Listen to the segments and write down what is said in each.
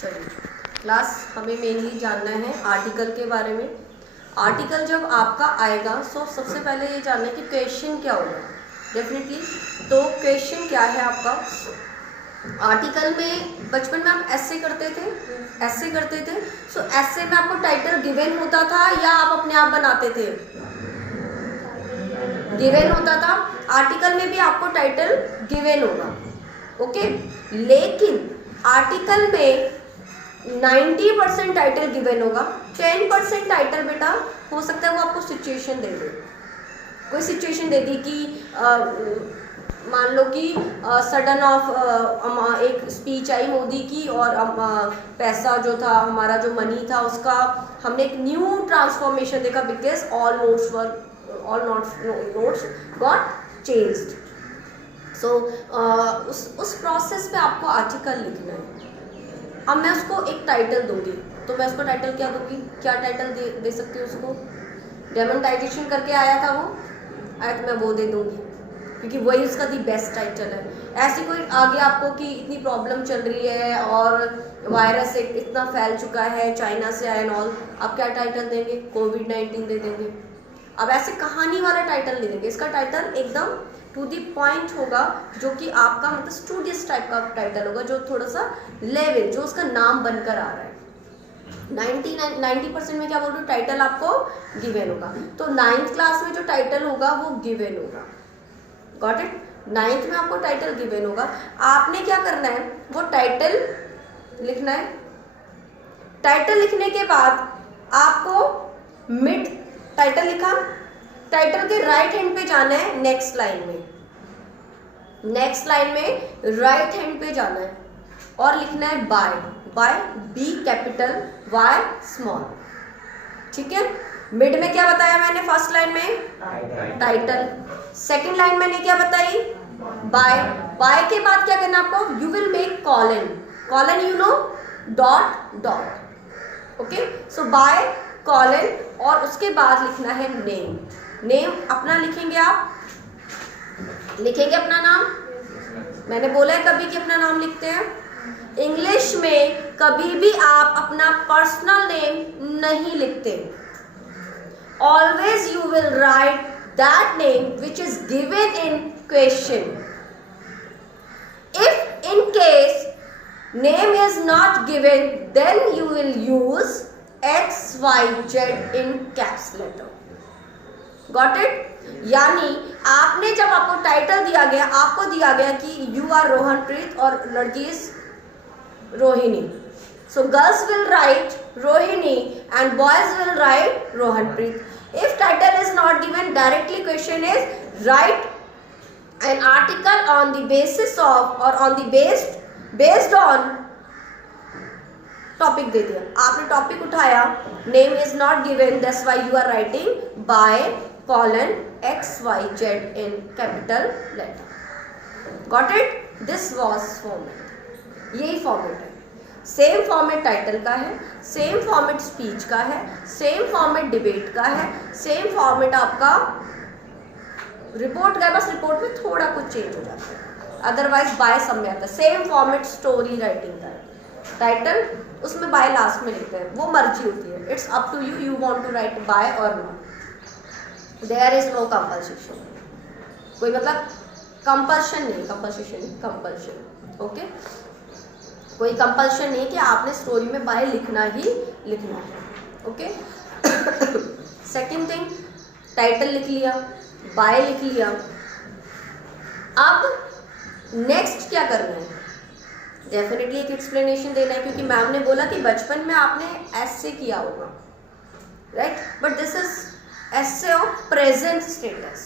चलिए क्लास हमें मेनली जानना है आर्टिकल के बारे में। आर्टिकल जब आपका आएगा तो सबसे पहले ये जानना है कि क्वेश्चन क्या होगा। डेफिनेटली तो क्वेश्चन क्या है आपका आर्टिकल में। बचपन में आप ऐसे करते थे सो ऐसे में आपको टाइटल गिवन होता था या आप अपने आप बनाते थे? गिवन होता था। आर्टिकल में भी आपको टाइटल गिवन होगा, ओके। लेकिन आर्टिकल में 90% टाइटल गिवन होगा, 10% टाइटल बेटा हो सकता है वो आपको सिचुएशन दे दे। कोई सिचुएशन दे दी कि मान लो कि सडन ऑफ एक स्पीच आई मोदी की और पैसा जो था हमारा जो मनी था उसका हमने एक न्यू ट्रांसफॉर्मेशन देखा because all notes got changed. So उस प्रोसेस पे आपको आर्टिकल लिखना है। अब मैं उसको एक टाइटल दूंगी तो मैं उसको टाइटल क्या दूंगी? क्या टाइटल दे सकती हूँ उसको? डेमोनेटाइजेशन करके आया था वो आया तो मैं वो दे दूंगी क्योंकि वही उसका दी बेस्ट टाइटल है। ऐसी कोई आगे आपको कि इतनी प्रॉब्लम चल रही है और वायरस इतना फैल चुका है चाइना से आया एंड ऑल, आप क्या टाइटल देंगे? कोविड-19 दे देंगे। अब ऐसे कहानी वाला टाइटल नहीं देंगे, इसका टाइटल एकदम टू दी पॉइंट होगा जो कि आपका मतलब स्टूडियस टाइप का टाइटल होगा जो थोड़ा सा लेवल जो उसका नाम बनकर आ रहा है। 90% में क्या बोल रही हूँ टाइटल आपको गिवन होगा। तो 9th क्लास में जो टाइटल होगा वो गिवन होगा। Got it? 9th में आपको टाइटल गिवन होगा। आपने क्या करना है वो टाइटल लिखना है। टाइटल लिखने के बाद आपको मिड टाइटल लिखा, टाइटल के राइट हैंड पे जाना है नेक्स्ट लाइन में। नेक्स्ट लाइन में राइट हैंड पे जाना है और लिखना है by B capital Y small. ठीक है। मिड में क्या बताया मैंने? फर्स्ट लाइन में टाइटल, सेकंड लाइन मैंने क्या बताई? बाय के बाद क्या करना आपको? You will make colon you know dot. Okay, so by colon और उसके बाद लिखना है नेम अपना लिखेंगे। आप लिखेंगे अपना नाम। मैंने बोला है कभी कि अपना नाम लिखते हैं। इंग्लिश में कभी भी आप अपना पर्सनल नेम नहीं लिखते। Always you will write that name which is given in question. If in case name is not given, then you will use X, Y, Z in caps letter. Got it? यानी आपने जब आपको title दिया गया, आपको दिया गया कि you are रोहनप्रीत और लड़की is Rohini. So girls will write Rohini and boys will write Rohanpreet. If title is not given, directly question is write an article on the basis of or on the based on topic दे दिया। आपने topic उठाया, name is not given, that's why you are writing by colon X Y Z in capital letter. Got it? This was format. यही format है। Same format title का है, same format speech का है, same format debate का है, same format आपका report का है। बस रिपोर्ट में थोड़ा कुछ चेंज हो जाता है, अदरवाइज बाय सब में आता है। सेम फॉर्मेट स्टोरी राइटिंग का है। टाइटल उसमें बाय लास्ट में लिखते हैं, वो मर्जी होती है। It's up to you want to write by और not. There is no compulsion. कोई मतलब कंपल्शन नहीं, कंपल्शन। ओके, कोई कंपल्शन नहीं कि आपने स्टोरी में बाय लिखना ही लिखना है। ओके। सेकंड थिंग, टाइटल लिख लिया, बाय लिख लिया। अब नेक्स्ट क्या करना है? डेफिनेटली एक एक्सप्लेनेशन देना है क्योंकि मैम ने बोला कि बचपन में आपने ऐसे किया होगा, राइट? बट दिस इज ऐसे ऑफ प्रेजेंट स्टेटस।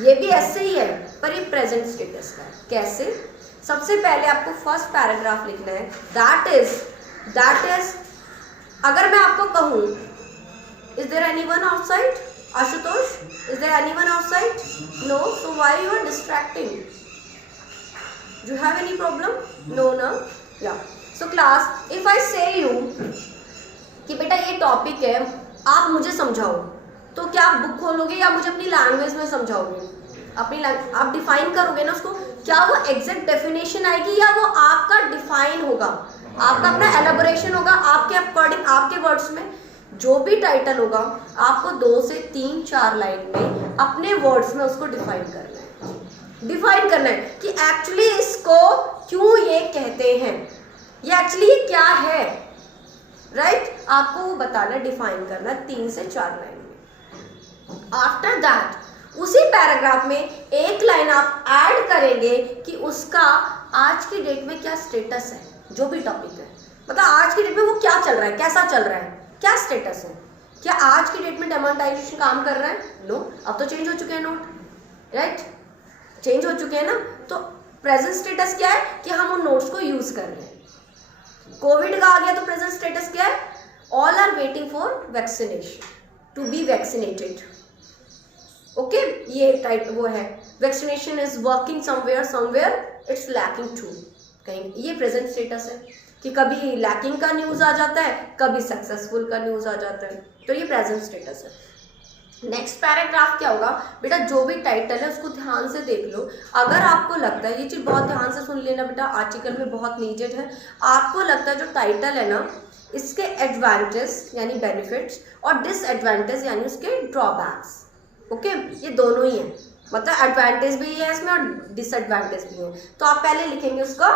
ये भी ऐसे ही है पर ये प्रेजेंट स्टेटस का है। कैसे? सबसे पहले आपको फर्स्ट पैराग्राफ लिखना है। दैट इज अगर मैं आपको कहूँ is there anyone outside? Ashutosh, is there anyone outside? No, so why you are distracting? Do have any problem? No ना? या सो क्लास, इफ आई से यू कि बेटा ये टॉपिक है, आप मुझे समझाओ, तो क्या आप बुक खोलोगे या मुझे अपनी लैंग्वेज में समझाओगे? आप डिफाइन करोगे ना उसको। क्या वो एग्जैक्ट डेफिनेशन आएगी या वो आपका डिफाइन होगा? आपका अपना एलाबोरेशन होगा, आपके अकॉर्डिंग, आपके वर्ड्स में जो भी टाइटल होगा आपको 2 से 3-4 लाइन में अपने वर्ड्स में उसको डिफाइन करना है। डिफाइन करना है कि एक्चुअली इसको क्यों ये कहते हैं, ये एक्चुअली क्या है, राइट? आपको वो बताना, डिफाइन करना 3 से 4 लाइन में। आफ्टर दैट उसी पैराग्राफ में एक लाइन आप ऐड करेंगे कि उसका आज की डेट में क्या स्टेटस है, जो भी टॉपिक है, मतलब आज की डेट में वो क्या चल रहा है, कैसा चल रहा है, क्या स्टेटस है। क्या आज की डेट में डेमोनेटाइजेशन काम कर रहा है? नो, अब तो चेंज हो चुके हैं नोट, राइट? चेंज हो चुके हैं ना। तो प्रेजेंट स्टेटस क्या है कि हम उन नोट्स को यूज कर रहे हैं। कोविड का आ गया तो प्रेजेंट स्टेटस क्या है? All are waiting for vaccination, to be vaccinated. Okay, ये टाइप वो है, vaccination is working somewhere, somewhere it's lacking to, कहीं ये प्रेजेंट स्टेटस है कि कभी लैकिंग का न्यूज आ जाता है, कभी सक्सेसफुल का न्यूज आ जाता है, तो ये प्रेजेंट स्टेटस है। नेक्स्ट पैराग्राफ क्या होगा बेटा, जो भी टाइटल है उसको ध्यान से देख लो। अगर आपको लगता है, ये चीज बहुत ध्यान से सुन लेना बेटा, आर्टिकल में बहुत नीडेड है। आपको लगता है जो टाइटल है ना, इसके एडवांटेज यानी बेनिफिट्स और डिसएडवांटेज यानी उसके ड्रॉबैक्स, ओके, ये दोनों ही है, मतलब एडवांटेज भी है इसमें और डिसएडवांटेज भी है। तो आप पहले लिखेंगे, उसका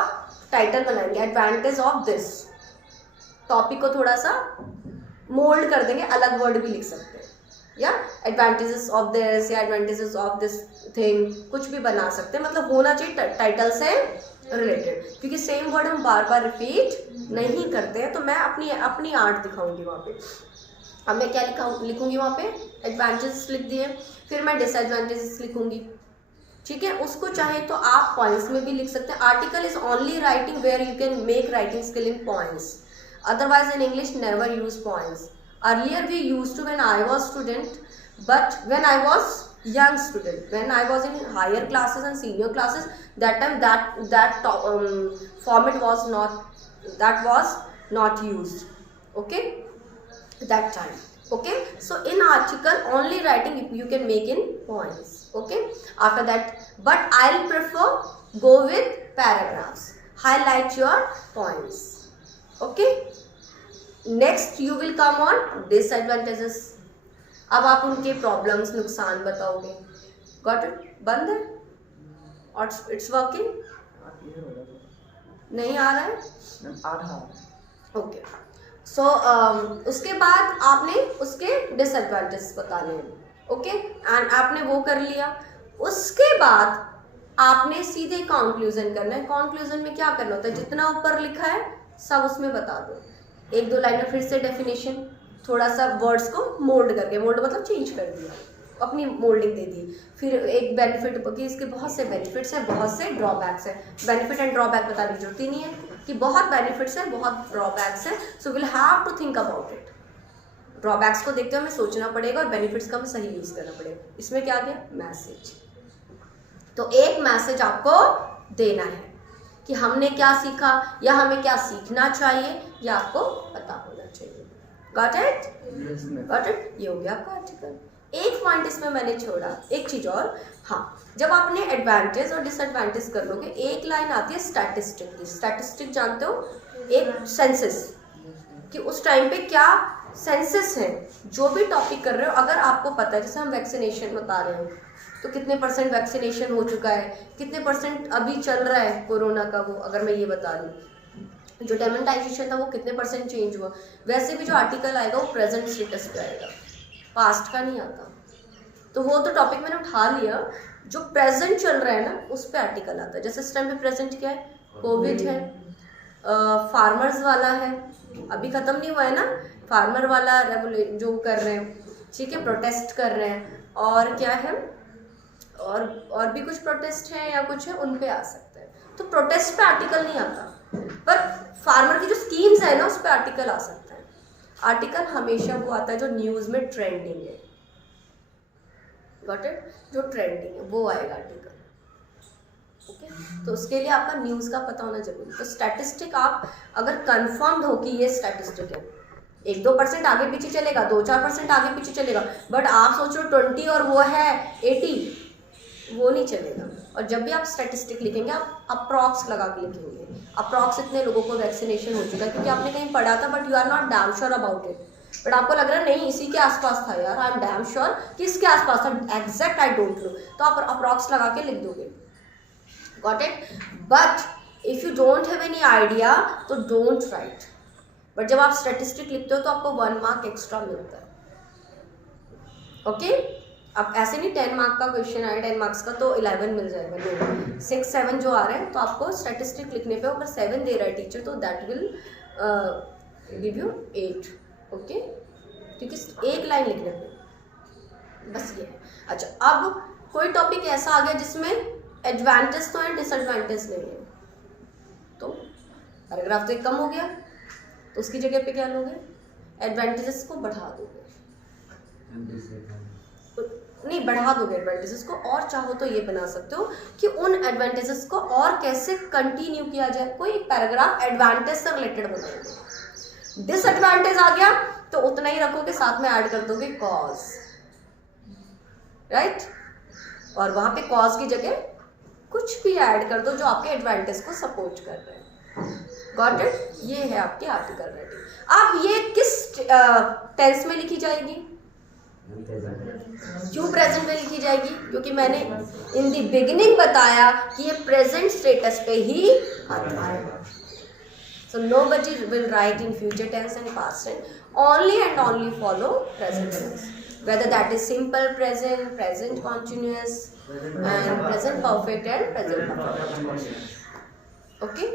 टाइटल बनाएंगे एडवांटेज ऑफ दिस, टॉपिक को थोड़ा सा मोल्ड कर देंगे, अलग वर्ड भी लिख सकते हैं, या एडवांटेजेस ऑफ दिस या एडवांटेजेस ऑफ दिस थिंग, कुछ भी बना सकते हैं, मतलब होना चाहिए टाइटल से रिलेटेड, क्योंकि सेम वर्ड हम बार बार रिपीट नहीं करते हैं। तो मैं अपनी आर्ट दिखाऊंगी वहाँ पे। अब मैं क्या लिखूंगी वहाँ पे, एडवांटेजेस लिख दिए, फिर मैं डिसएडवांटेजेस लिखूंगी, ठीक है? उसको चाहे तो आप पॉइंट्स में भी लिख सकते हैं। Article is only writing where you can make writing skill in points, otherwise in English never use points. Earlier we used to when I was student, but when I was young student, when I was in higher classes and senior classes, that time that format was not used, okay, that time, okay. So in article only writing you can make in points, okay. After that, but I'll prefer go with paragraphs, highlight your points, okay. Next you will come on disadvantages. अब आप उनके problems, नुकसान बताओगे। Got it? बंद है और it's working नहीं आ रहा है? आ रहा है। ओके, सो उसके बाद आपने उसके डिसएडवांटेजेस बताने हैं, ओके, एंड आपने वो कर लिया। उसके बाद आपने सीधे कंक्लूजन करना है। कंक्लूजन में क्या करना होता है, जितना ऊपर लिखा है सब उसमें बता दो। 1-2 लाइन में फिर से डेफिनेशन, थोड़ा सा वर्ड्स को मोल्ड करके, मोल्ड मतलब चेंज कर दिया, अपनी मोल्डिंग दे दी। फिर एक बेनिफिट कि इसके बहुत से बेनिफिट्स हैं, बहुत से ड्रॉबैक्स हैं। बेनिफिट एंड ड्रॉबैक बताने की जरूरत ही नहीं है कि बहुत बेनिफिट्स हैं, बहुत ड्रॉबैक्स हैं। So will have to think about it. Drawbacks को देखते हुए हमें सोचना पड़ेगा और बेनिफिट्स का हमें सही यूज करना पड़ेगा। इसमें क्या गया? मैसेज। तो एक मैसेज आपको देना है कि हमने क्या सीखा या हमें क्या सीखना चाहिए, यह आपको पता होना चाहिए। Got it? Got it? ये हो गया आपका आर्टिकल। एक पॉइंट इसमें मैंने छोड़ा, एक चीज और, हाँ, जब आपने एडवांटेज और डिसएडवांटेज कर लोगे, एक लाइन आती है स्टैटिस्टिक की। स्टैटिस्टिक जानते हो? एक सेंसस, कि उस टाइम पे क्या सेंसस है, जो भी टॉपिक कर रहे हो, अगर आपको पता है, जैसे हम वैक्सीनेशन बता रहे हो तो कितने % वैक्सीनेशन हो चुका है, कितने % अभी चल रहा है कोरोना का, वो अगर मैं ये बता दूँ, जो डेमोनेटाइजेशन था वो कितने % चेंज हुआ। वैसे भी जो आर्टिकल आएगा वो प्रेजेंट स्टेटस पे आएगा, पास्ट का नहीं आता। तो वो तो टॉपिक मैंने उठा लिया, जो प्रेजेंट चल रहा है ना उस पर आर्टिकल आता है। जैसे इस टाइम पे प्रेजेंट क्या है? कोविड है, फार्मर्स वाला है, अभी ख़त्म नहीं हुआ है ना, फार्मर वाला जो कर रहे हैं, ठीक है, प्रोटेस्ट कर रहे हैं, और क्या है, और भी कुछ प्रोटेस्ट है या कुछ है, उन पे आ सकता है। तो प्रोटेस्ट पे आर्टिकल नहीं आता, पर फार्मर की जो स्कीम्स है ना उस पे आर्टिकल आ सकता है। आर्टिकल हमेशा वो आता है जो न्यूज में ट्रेंडिंग है। Got it? जो ट्रेंडिंग है वो आएगा आर्टिकल, ओके। तो उसके लिए आपका न्यूज का पता होना जरूरी है। तो स्टैटिस्टिक आप अगर कंफर्म्ड हो कि ये स्टैटिस्टिक है, 1-2% आगे पीछे चलेगा, 2-4% आगे पीछे चलेगा, बट आप सोचो 20 और वो है 80, वो नहीं चलेगा। और जब भी आप स्टैटिस्टिक लिखेंगे आप अप्रॉक्स लगा के लिखेंगे, अप्रॉक्स इतने लोगों को वैक्सीनेशन हो चुका है, क्योंकि आपने कहीं पढ़ा था but you are not damn sure about it, but आपको लग रहा है नहीं इसी के आसपास था यार, आई एम डैम श्योर कि इसके आसपास था, एग्जैक्ट आई डोंट नो, तो आप अप्रॉक्स लगा के लिख दोगे, got it. But if you don't have any idea तो डोंट राइट, बट जब आप स्टैटिस्टिक लिखते हो तो आपको 1 मार्क एक्स्ट्रा मिलता है, ओके। अब ऐसे नहीं 10 मार्क का क्वेश्चन आया 10 मार्क्स का तो 11 मिल जाएगा, नहीं 6 7 जो आ रहे हैं, तो आपको स्टैटिस्टिक लिखने पे अगर 7 दे रहा है टीचर तो that will give you 8, okay, क्योंकि एक लाइन लिखने पे बस ये है। अच्छा, अब कोई टॉपिक ऐसा आ गया जिसमें एडवांटेज तो है डिसएडवांटेज नहीं है, तो पैराग्राफ तो एक कम हो गया, तो उसकी जगह पे क्या लोगे, एडवांटेजेस को बढ़ा दोगे, नहीं बढ़ा दोगे एडवांटेजेस को, और चाहो तो ये बना सकते हो कि उन एडवांटेजेस को और कैसे कंटिन्यू किया जाए, कोई एक पैराग्राफ एडवांटेज से रिलेटेड बनाओगे। डिसएडवांटेज आ गया तो उतना ही रखोगे, साथ में ऐड कर दोगे कॉज, राइट, और वहां पे कॉज की जगह कुछ भी ऐड कर दो जो आपके एडवांटेज को सपोर्ट कर रहे हैं, गॉट इट। ये है आपकी आर्टिकल राइटिंग। अब ये किस टेंस में लिखी जाएगी, क्यों प्रेजेंट में लिखी जाएगी, क्योंकि मैंने इन द बिगिनिंग बताया कि ये प्रेजेंट स्टेटस पे ही आता है, so nobody will write in future tense and past tense, only and only follow present tense, whether that is simple present, present continuous and present perfect and present perfect, okay,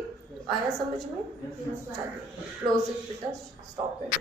आया समझ में, चलिए close it बेटा, stop it.